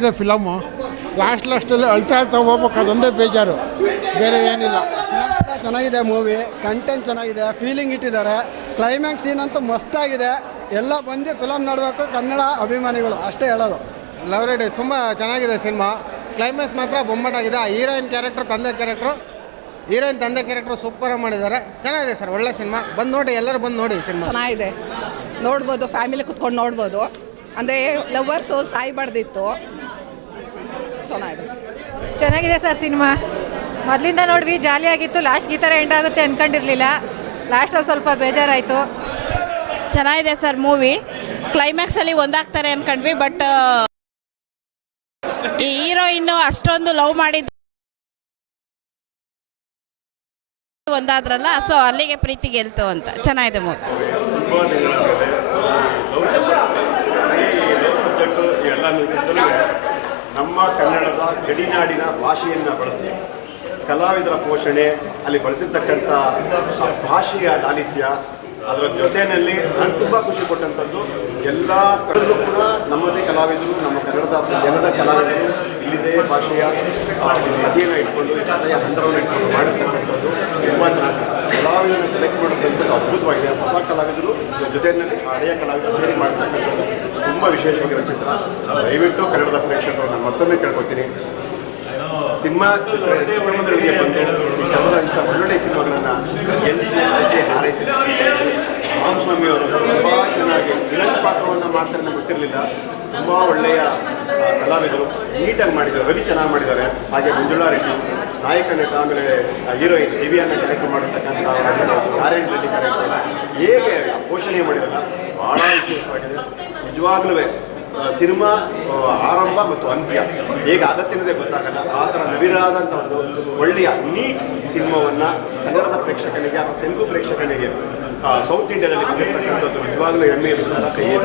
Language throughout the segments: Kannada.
ಚೆನ್ನಾಗಿದೆ ಫಿಲಮು ಲಾಸ್ಟ್ ಲಾಸ್ಟಲ್ಲಿ ಅಳ್ತಾ ಅಳ್ತಾ ಹೋಗ್ಬೇಕು ಅದೊಂದೇ ಬೇಜಾರು. ಬೇರೆ ಏನಿಲ್ಲ. ಚೆನ್ನಾಗಿದೆ ಮೂವಿ ಕಂಟೆಂಟ್ ಚೆನ್ನಾಗಿದೆ ಫೀಲಿಂಗ್ ಇಟ್ಟಿದ್ದಾರೆ. ಕ್ಲೈಮ್ಯಾಕ್ಸ್ ಸೀನ್ ಅಂತೂ ಮಸ್ತಾಗಿದೆ ಎಲ್ಲ ಬಂದು ಫಿಲಮ್ ನೋಡಬೇಕು ಕನ್ನಡ ಅಭಿಮಾನಿಗಳು ಅಷ್ಟೇ ಹೇಳೋದು. ಲವ್ ರೆಡಿ ತುಂಬ ಚೆನ್ನಾಗಿದೆ ಸಿನಿಮಾ ಕ್ಲೈಮ್ಯಾಕ್ಸ್ ಮಾತ್ರ ಬೊಂಬಾಟಾಗಿದೆ ಆ ಹೀರೋಯಿನ್ ಕ್ಯಾರೆಕ್ಟರ್ ತಂದೆ ಕ್ಯಾರೆಕ್ಟ್ರು ಹೀರೋಯಿನ್ ತಂದೆ ಕ್ಯಾರೆಕ್ಟ್ರು ಸೂಪರಾಗಿ ಮಾಡಿದ್ದಾರೆ. ಚೆನ್ನಾಗಿದೆ ಸರ್ ಒಳ್ಳೆ ಸಿನಿಮಾ ಬಂದು ನೋಡಿ ಎಲ್ಲರೂ ಬಂದು ನೋಡಿ ಸಿನಿಮಾ ಚೆನ್ನಾಗಿದೆ. ನೋಡ್ಬೋದು ಫ್ಯಾಮಿಲಿ ಕುತ್ಕೊಂಡು ನೋಡ್ಬೋದು. ಅಂದರೆ ಲವರ್ಸು ಸಾಯ್ಬಾರ್ದಿತ್ತು ಚೆನ್ನಾಗಿದೆ. ಚೆನ್ನಾಗಿದೆ ಸರ್ ಸಿನಿಮಾ. ಮೊದಲಿಂದ ನೋಡ್ವಿ, ಜಾಲಿಯಾಗಿತ್ತು. ಲಾಸ್ಟ್ ಈ ಥರ ಎಂಡ್ ಆಗುತ್ತೆ ಅಂದ್ಕೊಂಡಿರಲಿಲ್ಲ ಲಾಸ್ಟಲ್ಲಿ ಸ್ವಲ್ಪ ಬೇಜಾರಾಯಿತು. ಚೆನ್ನಾಗಿದೆ ಸರ್ ಮೂವಿ ಕ್ಲೈಮ್ಯಾಕ್ಸಲ್ಲಿ ಒಂದಾಗ್ತಾರೆ ಅನ್ಕೊಂಡ್ವಿ ಬಟ್ ಈ ಹೀರೋಯಿನ್ನು ಅಷ್ಟೊಂದು ಲವ್ ಮಾಡಿದ್ದು ಒಂದಾದ್ರಲ್ಲ ಸೊ ಅಲ್ಲಿಗೆ ಪ್ರೀತಿ ಗೆಲ್ತು ಅಂತ. ಚೆನ್ನಾಗಿದೆ ಮೂವಿ ತುಂಬ ದಿನಗಳಾಗಿದೆ ಲವ್ ಸಬ್ಜೆಕ್ಟು ಎಲ್ಲ ನಿಂತಿದ್ದಲೂ ನಮ್ಮ ಕನ್ನಡದ ಗಡಿನಾಡಿನ ಭಾಷೆಯನ್ನು ಬಳಸಿ ಕಲಾವಿದರ ಪೋಷಣೆ, ಅಲ್ಲಿ ಬಳಸಿರ್ತಕ್ಕಂಥ ಭಾಷೆಯ ಲಾಲಿತ್ಯ, ಅದರ ಜೊತೆಯಲ್ಲಿ ನಾನು ತುಂಬ ಖುಷಿ ಕೊಟ್ಟಂಥದ್ದು ಎಲ್ಲ ಕಡೆಯಲ್ಲೂ ಕೂಡ ನಮ್ಮದೇ ಕಲಾವಿದರು, ನಮ್ಮ ಕನ್ನಡದ ಜನದ ಕಲಾವಿದರು ಇಲ್ಲಿದೆ ಭಾಷೆಯ ಅಧ್ಯಯನ ಇಟ್ಕೊಂಡು ಹಂತರವನ್ನು ಇಟ್ಕೊಂಡು ಮಾಡಿರ್ತಕ್ಕಂಥದ್ದು. ತುಂಬ ಚೆನ್ನಾಗಿ ಮಾಡೋದಂಥದ್ದು ಅದ್ಭುತವಾಗಿದೆ ಹೊಸ ಕಲಾವಿದರು ಜೊತೆಯಲ್ಲಿ ಹಳೆಯ ಕಲಾವಿದರು ಸೇರಿ ಮಾಡ್ತಕ್ಕಂಥದ್ದು ತುಂಬ ವಿಶೇಷವಾಗಿರೋ ಚಿತ್ರ. ದಯವಿಟ್ಟು ಕನ್ನಡದ ಪ್ರೇಕ್ಷಕರು ನಾನು ಮತ್ತೊಮ್ಮೆ ಕೇಳ್ಕೊತೀನಿ ಸಿನಿಮಾ ಚಿತ್ರ ಚಿತ್ರಮಂದಿರಗಳಿಗೆ ಬಂದು ಸಿನಿಮಾಗಳನ್ನು ಗೆಲ್ಲಿಸಿ ಅರಸಿ ಹಾರೈಸಿ ರಾಮಸ್ವಾಮಿ ಅವರು ತುಂಬ ಚೆನ್ನಾಗಿ ವಿಲನ್ ಪಾತ್ರವನ್ನು ಮಾಡ್ತಾರೆ ಅಂತ ಗೊತ್ತಿರಲಿಲ್ಲ. ತುಂಬ ಒಳ್ಳೆಯ ಕಲಾವಿದರು ನೀಟಾಗಿ ಮಾಡಿದ್ದಾರೆ. ರವಿ ಚೆನ್ನಾಗಿ ಮಾಡಿದ್ದಾರೆ. ಹಾಗೆ ಮಂಜುಳಾ ರೆಡ್ಡಿ, ನಾಯಕ ನಟ, ಆಮೇಲೆ ಹೀರೋಯಿನ್ ದಿವ್ಯಾನ ಕ್ಯಾರೆಕ್ಟರ್ ಮಾಡಿರ್ತಕ್ಕಂಥ ನಾರಾಯಣ ರೆಡ್ಡಿ ಕ್ಯಾರೆಕ್ಟರ್ ಹೇಗೆ ಪೋಷಣೆ ಮಾಡಿದಾರಲ್ಲ ಭಾಳ ವಿಶೇಷವಾಗಿದೆ. ನಿಜವಾಗ್ಲೂ ಸಿನಿಮಾ ಆರಂಭ ಮತ್ತು ಅಂತ್ಯ ಹೇಗೆ ಅನ್ನೋದೇ ಗೊತ್ತಾಗಲ್ಲ. ಆ ಥರ ನವಿರಾದಂಥ ಒಂದು ಒಳ್ಳೆಯ, ನೀಟ್ ಸಿನಿಮಾವನ್ನು ಕನ್ನಡದ ಪ್ರೇಕ್ಷಕನಿಗೆ ಅಥವಾ ತೆಲುಗು ಪ್ರೇಕ್ಷಕನಿಗೆ ಸೌತ್ ಇಂಡಿಯಾದಲ್ಲಿ ಬಂದಿರತಕ್ಕಂಥದ್ದು ನಿಜವಾಗ್ಲೂ ಹೆಮ್ಮೆಯ ವಿಚಾರ.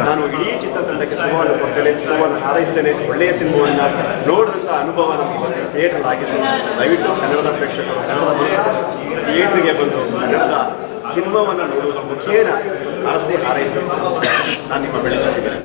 ನಾನು ಇಡೀ ಚಿತ್ರತಂಡಕ್ಕೆ ಶುಭವನ್ನು ಕೊಡ್ತೇನೆ ಶುಭವನ್ನು ಹಾರೈಸ್ತೇನೆ, ಒಳ್ಳೆಯ ಸಿನಿಮಾವನ್ನು ನೋಡಿದಂಥ ಅನುಭವ ನಮ್ಮ ಥಿಯೇಟರ್ ಆಗಿದೆ ದಯವಿಟ್ಟು ಕನ್ನಡದ ಪ್ರೇಕ್ಷಕರು, ಕನ್ನಡದ ಥಿಯೇಟ್ರಿಗೆ ಬಂದು ಕನ್ನಡದ ಸಿನಿಮಾವನ್ನು ನೋಡುವುದರ ಮುಖೇನ ಅರಸೆ ಹಾರೈಸಿ ನಾನು ನಿಮ್ಮ ಬೆಳೆಸಿದ್ದೇನೆ